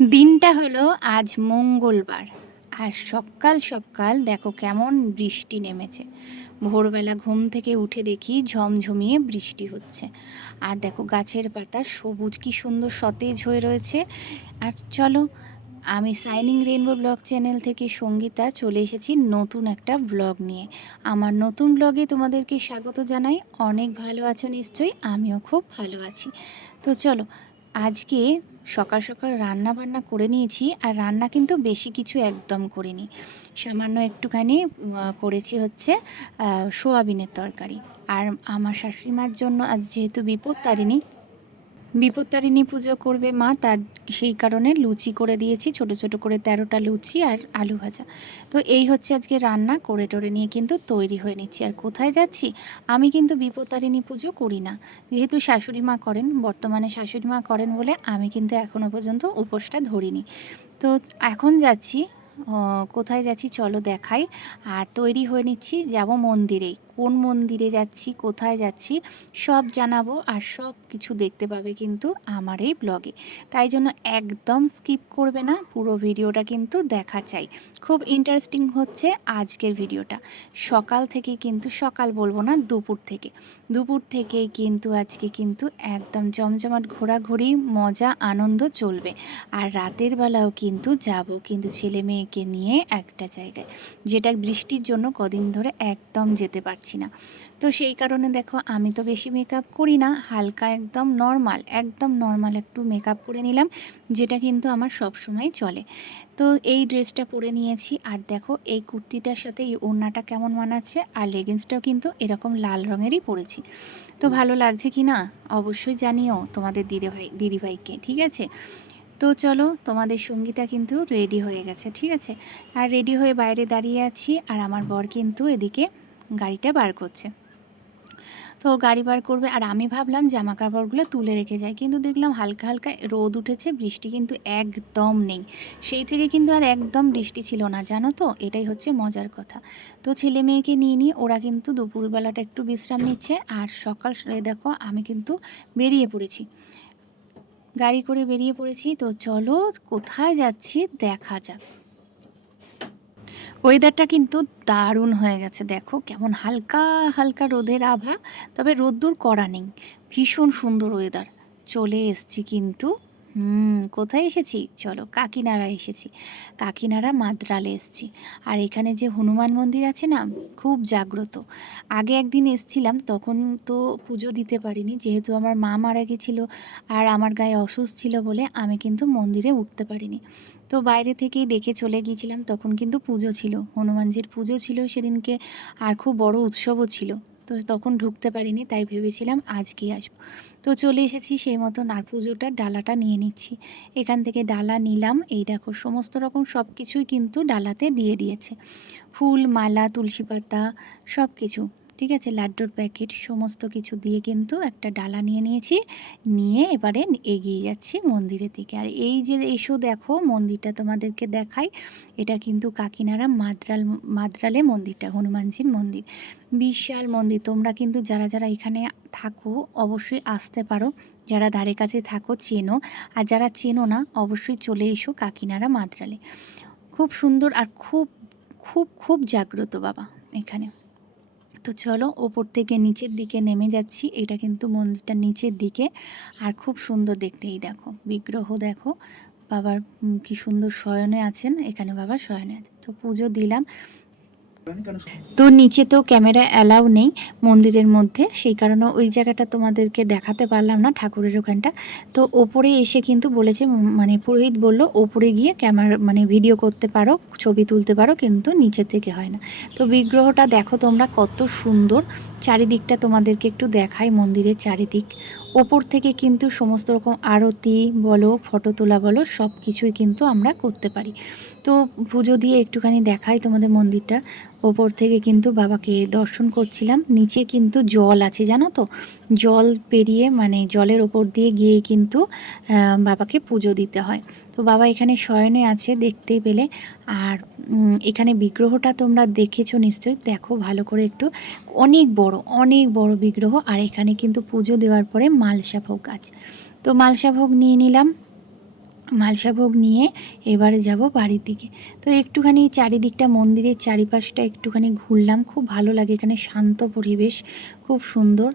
দিনটা হলো আজ মঙ্গলবার। আর সকাল সকাল দেখো কেমন বৃষ্টি নেমেছে। ভোরবেলা ঘুম থেকে উঠে দেখি ঝমঝমিয়ে বৃষ্টি হচ্ছে। আর দেখো গাছের পাতা সবুজ কি সুন্দর সতেজ হয়ে রয়েছে। আর চলো, আমি শাইনিং রেইনবো ব্লগ চ্যানেল থেকে সঙ্গীতা চলে এসেছি নতুন একটা ব্লগ নিয়ে। আমার নতুন ব্লগে তোমাদেরকে স্বাগত জানাই। অনেক ভালো আছো নিশ্চয়ই, আমিও খুব ভালো আছি। তো চলো, আজকে সকাল সকাল রান্না বান্না করে নিয়েছি। আর রান্না কিন্তু বেশি কিছু একদম করিনি, সামান্য একটুখানি করেছি হচ্ছে সোয়াবিনের তরকারি। আর আমার শাশুড়ি মার জন্য আজ যেহেতু বিপত্তারিণী পুজো করবে মা, তার সেই কারণে লুচি করে দিয়েছি, ছোট ছোট করে 13টা লুচি আর আলু ভাজা। তো এই হচ্ছে আজকে রান্না করে টোরে নিয়ে কিন্তু তৈরি হয়ে নিচ্ছি। আর কোথায় যাচ্ছি, আমি কিন্তু বিপত্তারিণী পুজো করি না, যেহেতু শাশুড়ি মা করেন, বর্তমানে শাশুড়ি মা করেন বলে আমি কিন্তু এখনও পর্যন্ত উপোসটা ধরিনি। তো এখন যাচ্ছি, কোথায় যাচ্ছি চলো দেখাই। আর তৈরি হয়ে নিচ্ছি, যাব মন্দিরেই। কোন মন্দিরে যাচ্ছি, কোথায় যাচ্ছি সব জানাবো। আর সব কিছু দেখতে পাবে কিন্তু আমার এই ব্লগে। তাই জন্য একদম স্কিপ করবে না, পুরো ভিডিওটা কিন্তু দেখা চাই। খুব ইন্টারেস্টিং হচ্ছে আজকের ভিডিওটা। সকাল থেকে কিন্তু, সকাল বলবো না, দুপুর থেকেই কিন্তু আজকে কিন্তু একদম জমজমাট ঘোরাঘুরি, মজা আনন্দ চলবে। আর রাতের বেলাও কিন্তু যাব কিন্তু ছেলে মেয়েকে নিয়ে একটা জায়গায়, যেটা বৃষ্টির জন্য কদিন ধরে একদম যেতে পারছি না। তো সেই কারণে দেখো, আমি তো বেশি মেকআপ করি না, হালকা একদম নর্মাল একটু মেকআপ করে নিলাম, যেটা কিন্তু আমার সব সময় চলে। তো এই ড্রেসটা পরে নিয়েছি। আর দেখো এই কুর্তিটার সাথে এই ওড়নাটা কেমন মানাচ্ছে। আর লেগিংসটাও কিন্তু এরকম লাল রঙেরই পরেছি। তো ভালো লাগছে কি না অবশ্যই জানিও তোমাদের দিদিভাইকে, ঠিক আছে? তো চলো, তোমাদের সঙ্গীতা কিন্তু রেডি হয়ে গেছে, ঠিক আছে? আর রেডি হয়ে বাইরে দাঁড়িয়ে আছি। আর আমার বর কিন্তু এদিকে গাড়িটা বার করছে। তো গাড়ি বার করবে, আর আমি ভাবলাম জামা কাপড়গুলো তুলে রেখে যাই, কিন্তু দেখলাম হালকা হালকা রোদ উঠেছে, বৃষ্টি কিন্তু একদম নেই। সেই থেকে কিন্তু আর একদম বৃষ্টি ছিল না, জানো তো, এটাই হচ্ছে মজার কথা। তো ছেলে মেয়েকে নিয়ে ওরা কিন্তু দুপুরবেলাটা একটু বিশ্রাম নিচ্ছে। আর সকাল দেখো আমি কিন্তু বেরিয়ে পড়েছি, গাড়ি করে বেরিয়ে পড়েছি। তো চলো, কোথায় যাচ্ছি দেখা যাক। ওয়েদারটা কিন্তু দারুণ হয়ে গেছে, দেখো কেমন হালকা হালকা রোদের আভা, তবে রোদ্দুর কড়া নেই। ভীষণ সুন্দর ওয়েদার। চলে এসছি কিন্তু, কোথায় এসেছি চলো, কাকিনাড়া এসেছি, কাকিনাড়া মাদ্রালে এসেছি। আর এখানে যে হনুমান মন্দির আছে না, খুব জাগ্রত। আগে একদিন এসছিলাম, তখন তো পুজো দিতে পারিনি, যেহেতু আমার মা মারা গেছিলো আর আমার গায়ে অসুখ ছিল বলে আমি কিন্তু মন্দিরে উঠতে পারিনি। তো বাইরে থেকেই দেখে চলে গিয়েছিলাম, তখন কিন্তু পুজো ছিল, হনুমানজির পুজো ছিল সেদিনকে। আর খুব বড় উৎসবও ছিল। তো তখন ঢুকতে পারিনি, তাই ভেবেছিলাম আজকেই আসবো। তো চলে এসেছি সেই মতন। আর পুজোটার ডালাটা নিয়ে নিচ্ছি, এখান থেকে ডালা নিলাম। এই দেখো সমস্ত রকম সব কিছুই কিন্তু ডালাতে দিয়ে দিয়েছে, ফুল, মালা, তুলসী পাতা, সব কিছু, ঠিক আছে, লাড্ডুর প্যাকেট, সমস্ত কিছু দিয়ে কিন্তু একটা ডালা নিয়ে নিয়েছি। নিয়ে এবারে এগিয়ে যাচ্ছি মন্দিরের দিকে। আর এই যে এসো দেখো মন্দিরটা তোমাদেরকে দেখাই, এটা কিন্তু কাকিনাড়া মাদ্রালে মন্দিরটা, হনুমানজির মন্দির। বিশাল মন্দির। তোমরা কিন্তু যারা যারা এখানে থাকো অবশ্যই আসতে পারো, যারা ধারে কাছে থাকো চেনো, আর যারা চেনো না অবশ্যই চলে এসো কাকিনাড়া মাদ্রালে। খুব সুন্দর আর খুব খুব খুব জাগ্রত বাবা এখানে। তো চলো, ওপর থেকে নিচের দিকে নেমে যাচ্ছি, এটা কিন্তু মন্দিরটার নিচের দিকে। আর খুব সুন্দর দেখতে, এই দেখো বিগ্রহ দেখো বাবার, কি সুন্দর শয়নে আছেন, এখানে বাবা শয়নে আছে। তো পুজো দিলাম। তো নিচে তো ক্যামেরা অ্যালাউ নেই মন্দিরের মধ্যে, সেই কারণে ওই জায়গাটা তোমাদেরকে দেখাতে পারলাম না, ঠাকুরের ওখানটা। তো ওপরে এসে কিন্তু বলেছে, মানে পুরোহিত বলল ওপরে গিয়ে ক্যামেরা মানে ভিডিও করতে পারো, ছবি তুলতে পারো, কিন্তু নিচে থেকে হয় না। তো বিগ্রহটা দেখো তোমরা কত সুন্দর। চারিদিকটা তোমাদেরকে একটু দেখাই, মন্দিরের চারিদিক। ওপর থেকে কিন্তু সমস্ত রকম আরতি বলো, ফটো তোলা বলো, সব কিছুই কিন্তু আমরা করতে পারি। তো পুজো দিয়ে একটুখানি দেখাই তোমাদের মন্দিরটা। ওপর থেকে কিন্তু বাবাকে দর্শন করছিলাম। নিচে কিন্তু জল আছে, জানো তো, জল পেরিয়ে মানে জলের ওপর দিয়ে গিয়ে কিন্তু বাবাকে পুজো দিতে হয়। তো বাবা এখানে শয়নে আছে, দেখতেই পেলে। আর এখানে বিগ্রহটা তোমরা দেখেছো নিশ্চয়ই, দেখো ভালো করে একটু, অনেক বড় বিগ্রহ। আর এখানে কিন্তু পুজো দেওয়ার পরে মালসা ভোগ আছে, তো মালসা ভোগ নিয়ে নিলাম। মালসাভোগ নিয়ে এবারে যাব বাড়ির দিকে। তো একটুখানি চারিদিকটা মন্দিরের চারিপাশটা একটুখানি ঘুরলাম, খুব ভালো লাগে এখানে, শান্ত পরিবেশ, খুব সুন্দর।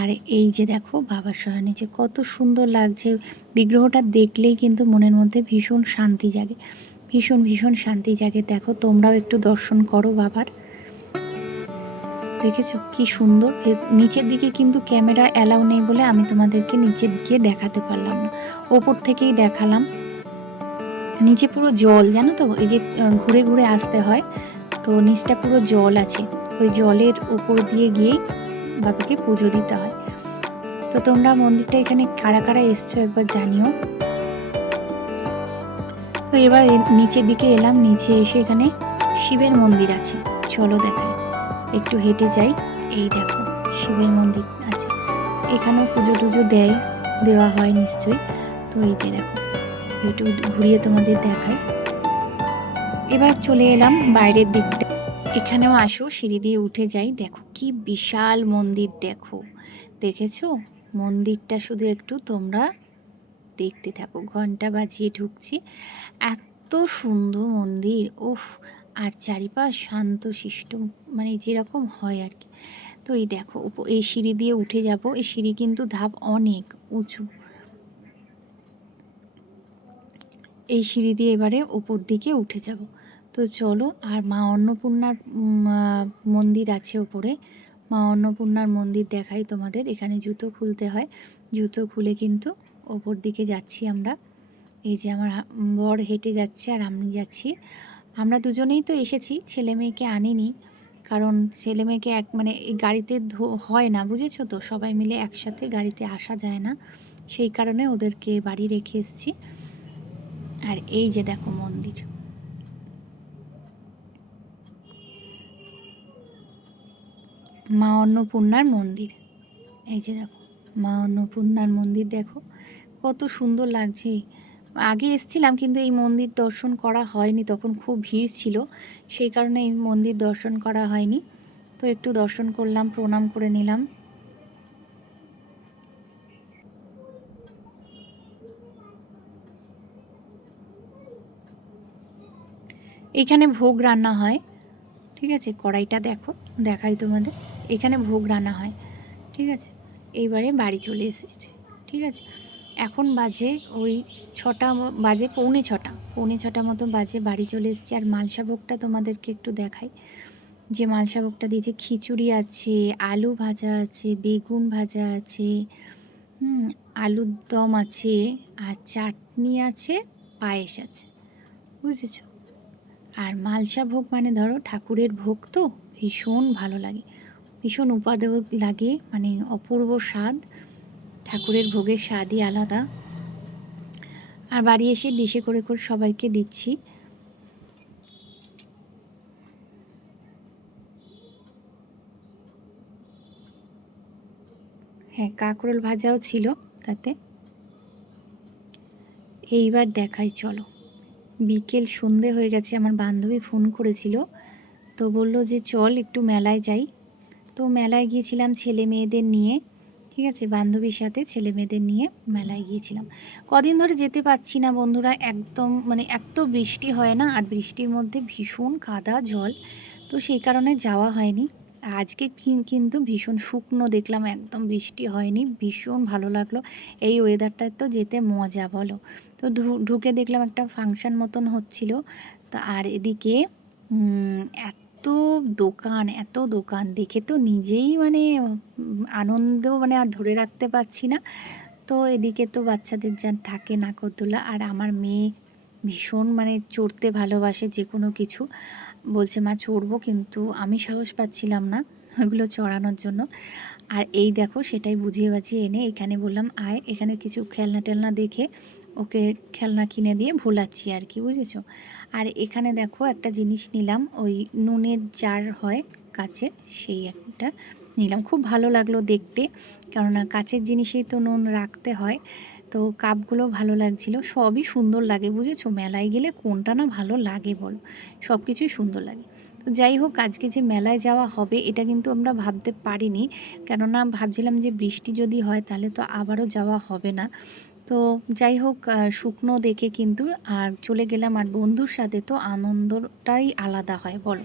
আর এই যে দেখো বাবার সরনিচে কত সুন্দর লাগছে, বিগ্রহটা দেখলেই কিন্তু মনের মধ্যে ভীষণ শান্তি জাগে, ভীষণ ভীষণ শান্তি জাগে। দেখো তোমরাও একটু দর্শন করো বাবার। দেখেছো কি সুন্দর। নিচের দিকে কিন্তু ক্যামেরা অ্যালাউ নেই বলে আমি তোমাদেরকে নিচের দিকে দেখাতে পারলাম না, ওপর থেকেই দেখালাম। নিচে পুরো জল, জানো তো, এই যে ঘুরে ঘুরে আসতে হয়, তো নিচটা পুরো জল আছে, ওই জলের উপর দিয়ে গিয়েই বাবাকে পুজো দিতে হয়। তো তোমরা মন্দিরটা এখানে কারা কারা এসছো একবার জানিও। তো এবার নিচের দিকে এলাম, নিচে এসে এখানে শিবের মন্দির আছে, চলো দেখাই, একটু হেঁটে যাই। এই দেখো শিবের মন্দির আছে, এখানেও পুজো টুজো দেওয়া হয় নিশ্চয়ই। তো এই যে দেখো একটু ঘুরিয়ে তোমাদের দেখাই। এবার চলে এলাম বাইরের দিকটা, এখানেও আসো, সিঁড়ি দিয়ে উঠে যাই। দেখো কি বিশাল মন্দির, দেখো, দেখেছো মন্দিরটা, শুধু একটু তোমরা দেখতে থাকো, ঘন্টা বাজিয়ে ঢুকছি, এত সুন্দর মন্দির, উফ। আর চারিপাশ শান্ত শিষ্ট, মানে যেরকম হয় আর কি। তো এই দেখো এই সিঁড়ি দিয়ে উঠে যাব, এই সিঁড়ি কিন্তু ধাপ অনেক উঁচু, এই সিঁড়ি দিয়ে এবারে ওপর দিকে উঠে যাব। তো চলো, আর মা অন্নপূর্ণার মন্দির আছে ওপরে, মা অন্নপূর্ণার মন্দির দেখাই তোমাদের। এখানে জুতো খুলতে হয়, জুতো খুলে কিন্তু ওপর দিকে যাচ্ছি আমরা। এই যে আমার বর হেঁটে যাচ্ছে আর আমি যাচ্ছি, আমরা দুজনেই তো এসেছি, ছেলে মেয়েকে আনিনি, কারণ ছেলে মেয়েকে মানে এই গাড়িতে হয় না, বুঝেছো তো, সবাই মিলে একসাথে গাড়িতে আসা যায় না, সেই কারণে ওদেরকে বাড়ি রেখে এসেছি। আর এই যে দেখো মন্দির, মা অন্নপূর্ণার মন্দির, এই যে দেখো মা অন্নপূর্ণার মন্দির, দেখো কত সুন্দর লাগছে। আগে এসেছিলাম কিন্তু এই মন্দির দর্শন করা হয়নি, তখন খুব ভিড় ছিল, সেই কারণে এই মন্দির দর্শন করা হয়নি। তো একটু দর্শন করলাম, প্রণাম করে নিলাম। এখানে ভোগ রান্না হয়, ঠিক আছে, কড়াইটা দেখো, দেখাই তোমাদের, এখানে ভোগ রান্না হয়, ঠিক আছে। এইবারে বাড়ি চলে এসেছে, ঠিক আছে, এখন বাজে ওই ছটা বাজে, পৌনে ছটা মতো বাজে, বাড়ি চলে এসেছি। আর মালসাভোগটা তোমাদেরকে একটু দেখাই, যে মালসাভোগটা দিয়েছে, খিচুড়ি আছে, আলু ভাজা আছে, বেগুন ভাজা আছে, আলুর দম আছে, আর চাটনি আছে, পায়েস আছে, বুঝেছ। আর মালসাভোগ মানে ধরো ঠাকুরের ভোগ, তো ভীষণ ভালো লাগে, ভীষণ উপাদেয় লাগে, মানে অপূর্ব স্বাদ, ঠাকুরের ভোগের স্বাদই আলাদা। আর বাড়ি এসে ডিশে করে করে সবাইকে দিচ্ছি। হ্যাঁ, কাঁকরোল ভাজাও ছিল তাতে। এইবার দেখাই, চলো, বিকেল সন্ধে হয়ে গেছে, আমার বান্ধবী ফোন করেছিল, তো বলল যে চল একটু মেলায় যাই। তো মেলায় গিয়েছিলাম ছেলে মেয়েদের নিয়ে, ঠিক আছে, বান্ধবীর সাথে ছেলে মেয়েদের নিয়ে মেলায় গিয়েছিলাম। কদিন ধরে যেতে পারছি না বন্ধুরা, একদম মানে এত বৃষ্টি হয় না, আর বৃষ্টির মধ্যে ভীষণ কাদা জল, তো সেই কারণে যাওয়া হয়নি। আজকে কিন্তু ভীষণ শুকনো দেখলাম, একদম বৃষ্টি হয়নি, ভীষণ ভালো লাগলো, এই ওয়েদারটায় তো যেতে মজা বলো। তো ঢুকে দেখলাম একটা ফাংশন মতন হচ্ছিল, তো আর এদিকে এত দোকান, এত দোকান দেখে তো নিজেই মানে আনন্দ মানে আর ধরে রাখতে পারছি না। তো এদিকে তো বাচ্চাদের যা থাকে নাগরদোলা, আর আমার মেয়ে ভীষণ মানে চড়তে ভালোবাসে যে কোনো কিছু, বলছে মা চড়বো, কিন্তু আমি সাহস পাচ্ছিলাম না ওগুলো চড়ানোর জন্য। আর এই দেখো সেটাই বুঝিয়ে বাজিয়ে এনে এখানে বললাম আয়, এখানে কিছু খেলনা টেলনা দেখে ওকে খেলনা কিনে দিয়ে ভোলাচ্ছি আর কি, বুঝেছো। আর এখানে দেখো একটা জিনিস নিলাম, ওই নুনের জার হয় কাচের, সেই একটা নিলাম, খুব ভালো লাগলো দেখতে, কেননা কাচের জিনিসেই তো নুন রাখতে হয়। তো কাপগুলো ভালো লাগছিল, সবই সুন্দর লাগে, বুঝেছো, মেলায় গেলে কোনটা না ভালো লাগে বলো, সব কিছুই সুন্দর লাগে। তো যাই হোক, আজকে যে মেলায় যাওয়া হবে এটা কিন্তু আমরা ভাবতে পারিনি, কেননা ভাবছিলাম যে বৃষ্টি যদি হয় তাহলে তো আবারও যাওয়া হবে না, তো যাই হোক শুকনো দেখে কিন্তু আর চলে গেলাম, আর বন্ধুর সাথে তো আনন্দটাই আলাদা হয় বলো।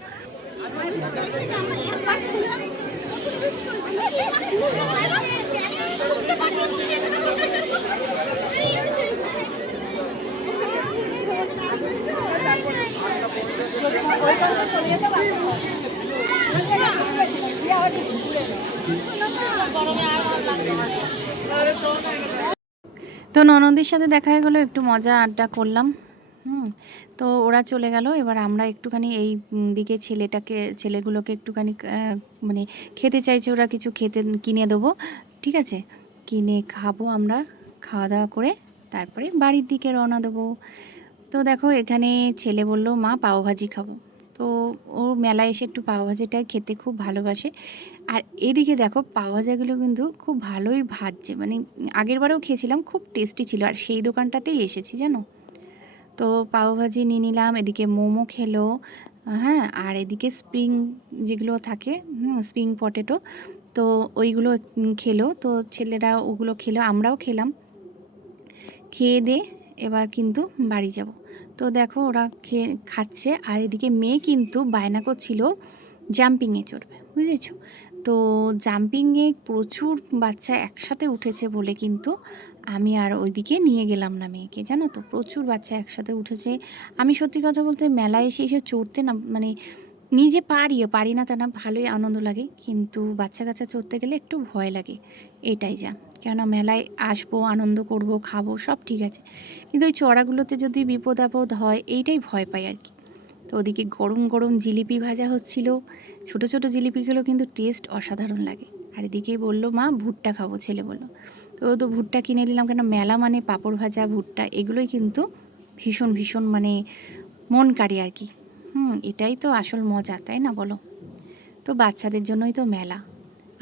তো ননদের সাথে দেখা হয়ে গেলো, একটু মজা আড্ডা করলাম। তো ওরা চলে গেল, এবার আমরা একটুখানি এই দিকে ছেলেগুলোকে একটুখানি মানে খেতে চাইছে ওরা, কিছু খেতে কিনে দেবো, ঠিক আছে, কিনে খাবো আমরা, খাওয়া দাওয়া করে তারপরে বাড়ির দিকে রওনা দেবো। তো দেখো এখানে ছেলে বলল মা পাওভাজি খাবো, তো ও মেলায় এসে একটু পাওভাজিটাই খেতে খুব ভালোবাসে। আর এদিকে দেখো পাওভাজাগুলো কিন্তু খুব ভালোই ভাজছে, মানে আগেরবারেও খেয়েছিলাম, খুব টেস্টি ছিল, আর সেই দোকানটাতেই এসেছি জানো। তো পাওভাজি নিয়ে নিলাম, এদিকে মোমো খেলো, হ্যাঁ, আর এদিকে স্প্রিং যেগুলো থাকে, স্প্রিং পটেটো, তো ওইগুলো খেলো, তো ছেলেরা ওগুলো খেলো, আমরাও খেলাম। খেয়ে দিয়ে এবার কিন্তু বাড়ি যাব। তো দেখো ওরা খাচ্ছে, আর এদিকে মেয়ে কিন্তু বায়না করছিল জাম্পিংয়ে চড়বে, বুঝেছো। তো জাম্পিংয়ে প্রচুর বাচ্চা একসাথে উঠেছে বলে কিন্তু আমি আর ওইদিকে নিয়ে গেলাম না মেয়েকে, জানো তো, প্রচুর বাচ্চা একসাথে উঠেছে। আমি সত্যি কথা বলতে মেলায় এসে চড়তে না, মানে নিজে পারি না তা না, ভালোই আনন্দ লাগে, কিন্তু বাচ্চা কাচ্চা চড়তে গেলে একটু ভয় লাগে, এটাই যা। কেননা মেলায় আসবো, আনন্দ করব, খাবো, সব ঠিক আছে, কিন্তু ওই চড়াগুলোতে যদি বিপদ আপদ হয় এইটাই ভয় পাই আর কি। তো ওদিকে গরম গরম জিলিপি ভাজা হচ্ছিল, ছোট ছোট জিলিপিগুলো কিন্তু টেস্ট অসাধারণ লাগে। আর এদিকেই বললো মা ভুট্টা খাবো, ছেলে বললো, তো ভুট্টা কিনে দিলাম, কেন মেলা মানে পাঁপড় ভাজা, ভুট্টা, এগুলোই কিন্তু ভীষণ ভীষণ মানে মন কাড়ে আর কি। এটাই তো আসল মজা, তাই না বলো। তো বাচ্চাদের জন্যই তো মেলা,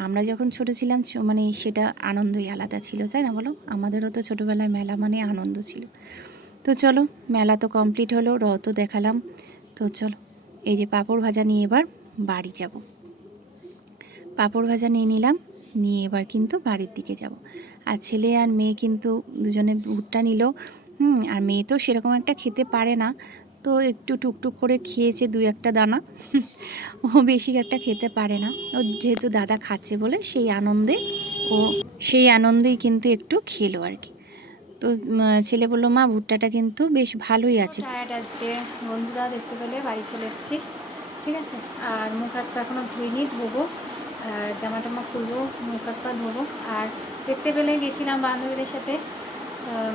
আমরা যখন ছোটো ছিলাম মানে সেটা আনন্দই আলাদা ছিল, তাই না বলো, আমাদেরও তো ছোটোবেলায় মেলা মানে আনন্দ ছিল। তো চলো, মেলা তো কমপ্লিট হলো, রথও দেখালাম, তো চলো এই যে পাঁপড় ভাজা নিয়ে এবার বাড়ি যাব। পাঁপড় ভাজা নিয়ে নিলাম, নিয়ে এবার কিন্তু বাড়ির দিকে যাব। আর ছেলে আর মেয়ে কিন্তু দুজনে ভুট্টা নিল, আর মেয়ে তো সেরকম একটা খেতে পারে না, তো একটু টুকটুক করে খেয়েছে দুই একটা দানা, ও বেশি একটা খেতে পারে না, ও যেহেতু দাদা খাচ্ছে বলে সেই আনন্দেই কিন্তু একটু খেলো আর কি। তো ছেলে বললো মা ভুট্টাটা কিন্তু বেশ ভালোই আছে। টায়ার্ড আজকে বন্ধুরা, দেখতে পেলে বাড়ি চলে এসেছি, ঠিক আছে, আর মুখ হাত পা এখনও ধুইনি, ধোবো, আর জামা টামা খুলবো, মুখ হাত পা ধোবো। আর দেখতে পেলে গেছিলাম বান্ধবীদের সাথে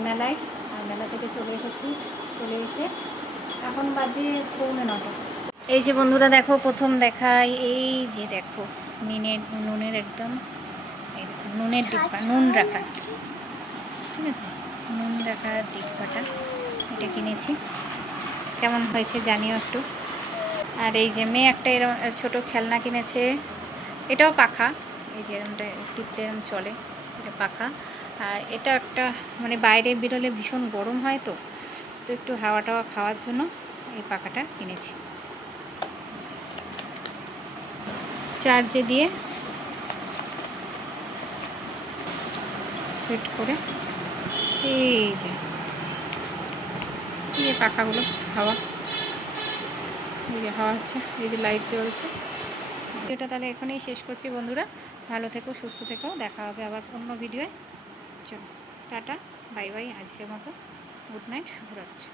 মেলায়, আর মেলা থেকে চলে এসে এখন বাজে 9:45। এই যে বন্ধুরা দেখো, প্রথম দেখাই, এই যে দেখো নুনের একদম, এই দেখো নুনের ডিব্বা, নুন রাখা, ঠিক আছে, নুন রাখার ডিব্বাটা এটা কিনেছি, কেমন হয়েছে জানিও একটু। আর এই যে মেয়ে একটা এরকম ছোটো খেলনা কিনেছে, এটাও পাখা, এই যে এরকমটা টিপলে এরকম চলে, এটা পাখা। আর এটা একটা মানে বাইরে বেরোলে ভীষণ গরম হয়, তো একটু হাওয়া টাওয়া খাওয়ার জন্য এই পাখাটা কিনেছি, চার্জে দিয়ে সেট করে। এই যে পাখাগুলো হাওয়া, এই যে হাওয়া হচ্ছে, এই যে লাইট জ্বলছে। ভিডিওটা তাহলে এখানেই শেষ করছি বন্ধুরা, ভালো থেকো, সুস্থ থেকো, দেখা হবে আবার অন্য ভিডিওয়। চলো টাটা, বাই বাই, আজকের মতো গুড নাইট, শুভরাত্রি।